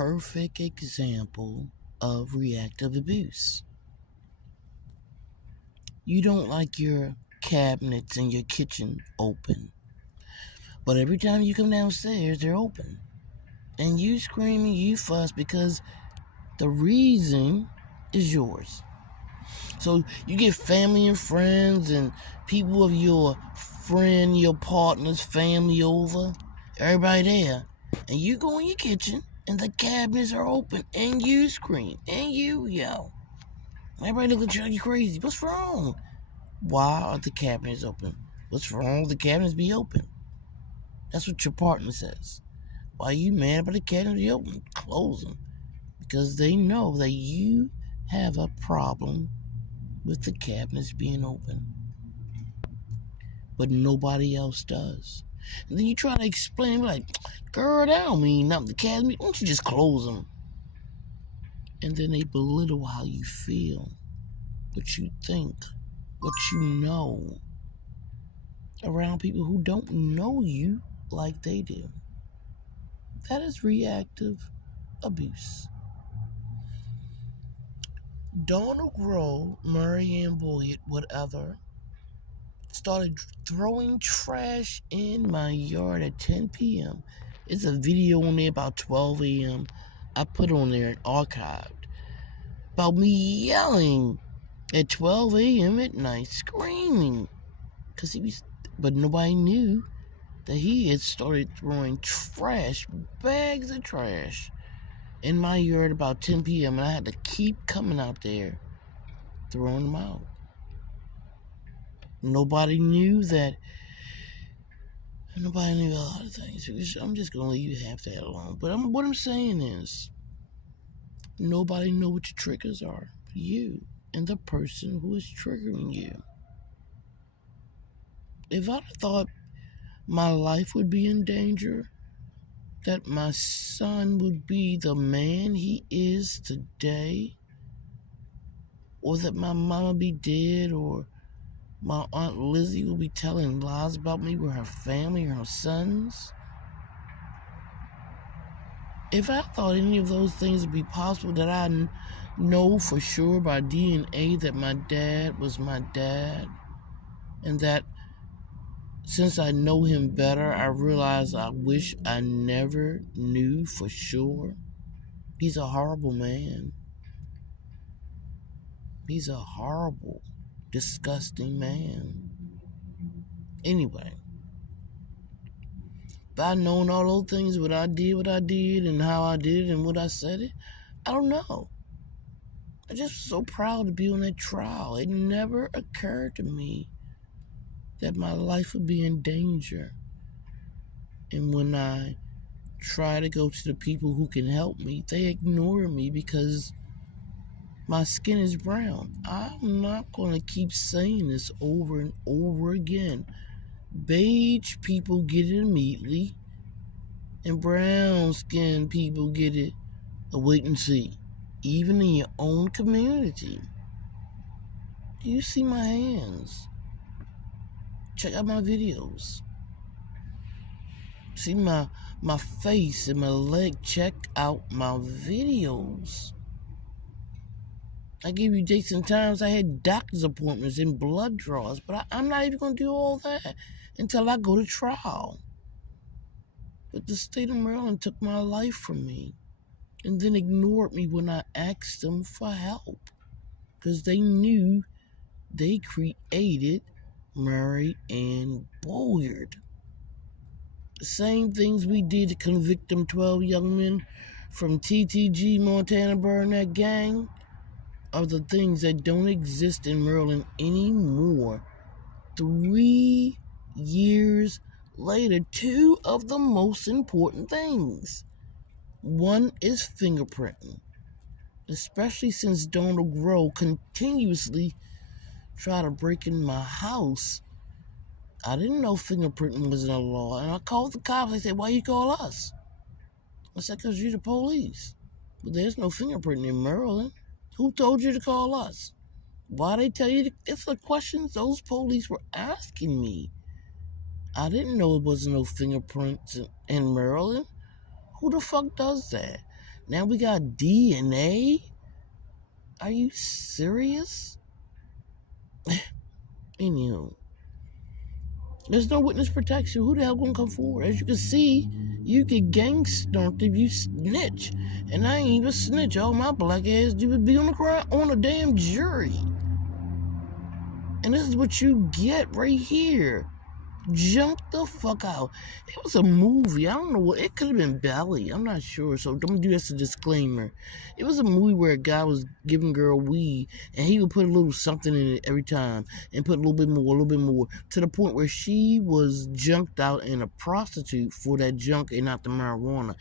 perfect example of reactive abuse. You don't like your cabinets in your kitchen open, but every time you come downstairs, they're open. And you scream and you fuss because the reason is yours. So you get family and friends and people of your friend, your partner's family over, everybody there, and you go in your kitchen and the cabinets are open and you scream and you yell. Everybody looking at you like you crazy. What's wrong? Why are the cabinets open? What's wrong? The cabinets be open. That's what your partner says. Why are you mad about the cabinets be open? Close them. Because they know that you have a problem with the cabinets being open. But nobody else does. And then you try to explain, like, girl, that don't mean nothing. The cabinets, why don't you just close them? And then they belittle how you feel, what you think, what you know, around people who don't know you like they do. That is reactive abuse. Donald Grohl, Ann Bolyard, whatever, started throwing trash in my yard at 10 p.m. It's a video on there about 12 a.m. I put on there and archived about me yelling at 12 a.m. at night, screaming. But nobody knew that he had started throwing trash, bags of trash, in my yard about 10 p.m. and I had to keep coming out there, throwing them out. Nobody knew that. Nobody knew a lot of things. I'm just going to leave you half that alone. But what I'm saying is, nobody knows what your triggers are. You and the person who is triggering you. If I thought my life would be in danger, that my son would be the man he is today, or that my mama be dead, or my Aunt Lizzie will be telling lies about me with her family or her sons. If I thought any of those things would be possible, that I know for sure by DNA that my dad was my dad, and that since I know him better, I realize I wish I never knew for sure. He's a horrible man. He's a horrible, disgusting man. Anyway, if I'd known all those things, what I did, and how I did it, and what I said it, I don't know. I'm just so proud to be on that trial. It never occurred to me that my life would be in danger. And when I try to go to the people who can help me, they ignore me because my skin is brown. I'm not going to keep saying this over and over again. Beige people get it immediately, and brown skinned people get it a wait and see, even in your own community. Do you see my hands? Check out my videos. See my face and my leg. Check out my videos. I gave you dates and times. I had doctor's appointments and blood draws, but I'm not even going to do all that until I go to trial. But the state of Maryland took my life from me and then ignored me when I asked them for help because they knew they created Ann Bolyard. The same things we did to convict them 12 young men from TTG Montana Barronette gang are the things that don't exist in Maryland anymore. 3 years later, 2 of the most important things. One is fingerprinting, especially since Donald Grohl continuously tried to break in my house. I didn't know fingerprinting wasn't a law, and I called the cops. They said, "Why you call us?" I said, "Because you're the police." But there's no fingerprinting in Maryland. Who told you to call us? Why they tell you? It's the questions those police were asking me. I didn't know it wasn't no fingerprints in Maryland. Who the fuck does that? Now we got DNA? Are you serious? Anywho, there's no witness protection. Who the hell gonna come forward? As you can see, you get gangstalked if you snitch. And I ain't even snitch. All my black ass do would be on a damn jury. And this is what you get right here. Jump the fuck out. It was a movie. I don't know what. It could have been Belly. I'm not sure. So don't do this as a disclaimer. It was a movie where a guy was giving girl weed, and he would put a little something in it every time, and put a little bit more, to the point where she was junked out and a prostitute for that junk and not the marijuana.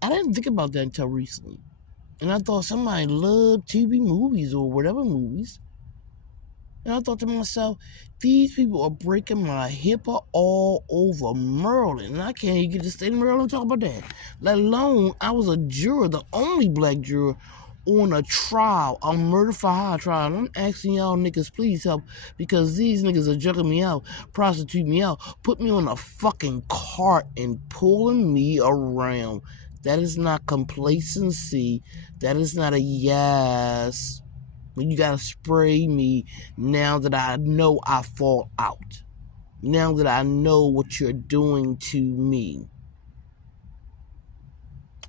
I didn't think about that until recently, and I thought somebody loved TV movies or whatever movies. And I thought to myself, these people are breaking my hipper all over Maryland. And I can't even get to state of Maryland and talk about that. Let alone, I was a juror, the only black juror on a trial, a murder for hire trial. And I'm asking y'all niggas, please help, because these niggas are jugging me out, prostituting me out, put me on a fucking cart and pulling me around. That is not complacency. That is not a yes. You gotta spray me now that I know I fall out. Now that I know what you're doing to me.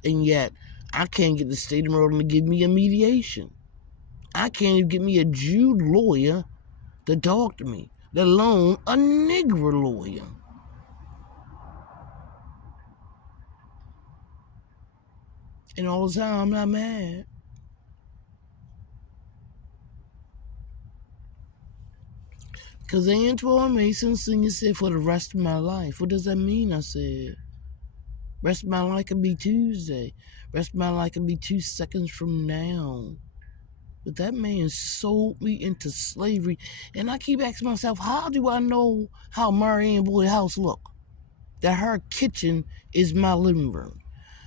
And yet, I can't get the state of Maryland to give me a mediation. I can't even get me a Jew lawyer to talk to me, let alone a Negro lawyer. And all the time, I'm not mad. Because Antoine Mason Sr. said, for the rest of my life. What does that mean? I said, rest of my life can be Tuesday. Rest of my life can be 2 seconds from now. But that man sold me into slavery. And I keep asking myself, how do I know how Ann Bolyard's house look? That her kitchen is my living room.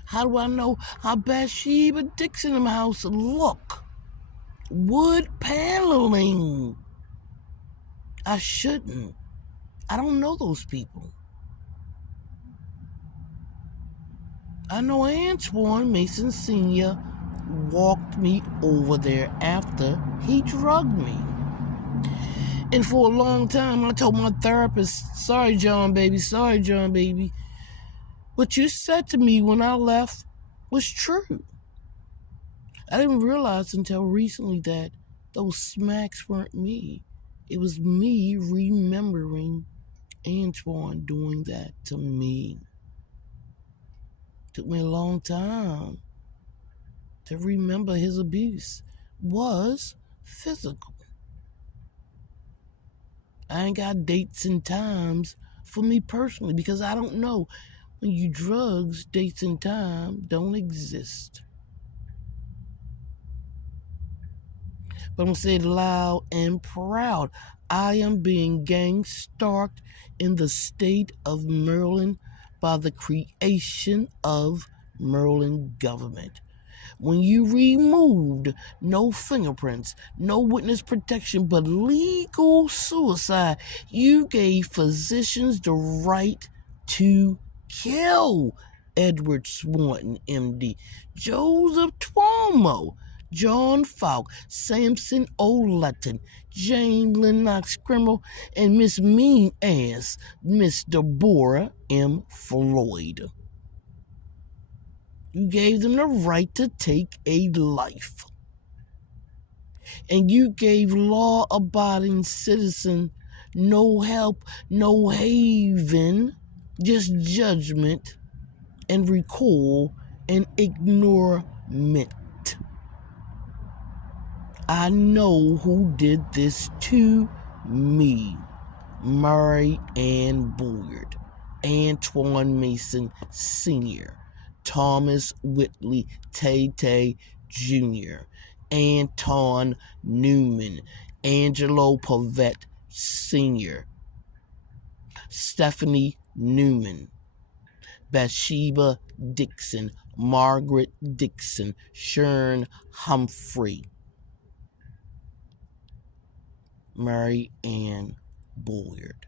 How do I know how Bathsheba Dixon's house look? Wood paneling. I shouldn't. I don't know those people. I know Antoine Mason Sr. walked me over there after he drugged me. And for a long time, I told my therapist, sorry, John, baby. What you said to me when I left was true. I didn't realize until recently that those smacks weren't me. It was me remembering Antoine doing that to me. Took me a long time to remember his abuse was physical. I ain't got dates and times for me personally because I don't know. When you drugs, dates and time don't exist. But I'm going to say it loud and proud. I am being gangstalked in the state of Maryland by the creation of Maryland government. When you removed no fingerprints, no witness protection, but legal suicide, you gave physicians the right to kill Edward Swanton, MD, Joseph Tuomo, John Falk, Samson O'Letton, Jane Lennox Criminal, and Miss Mean Ass, Miss Deborah M. Floyd. You gave them the right to take a life. And you gave law-abiding citizens no help, no haven, just judgment and recoil and ignorement. I know who did this to me. Ann Bolyard, Antoine Mason Sr., Thomas Whitley Tay Jr., Anton Newman, Angelo Pavette Sr., Stephanie Newman, Bathsheba Dixon, Margaret Dixon, Shern Humphrey, Ann Bolyard,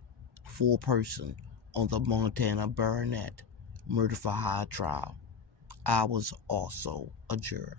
foreperson on the Montana Barronette murder for hire trial. I was also a juror.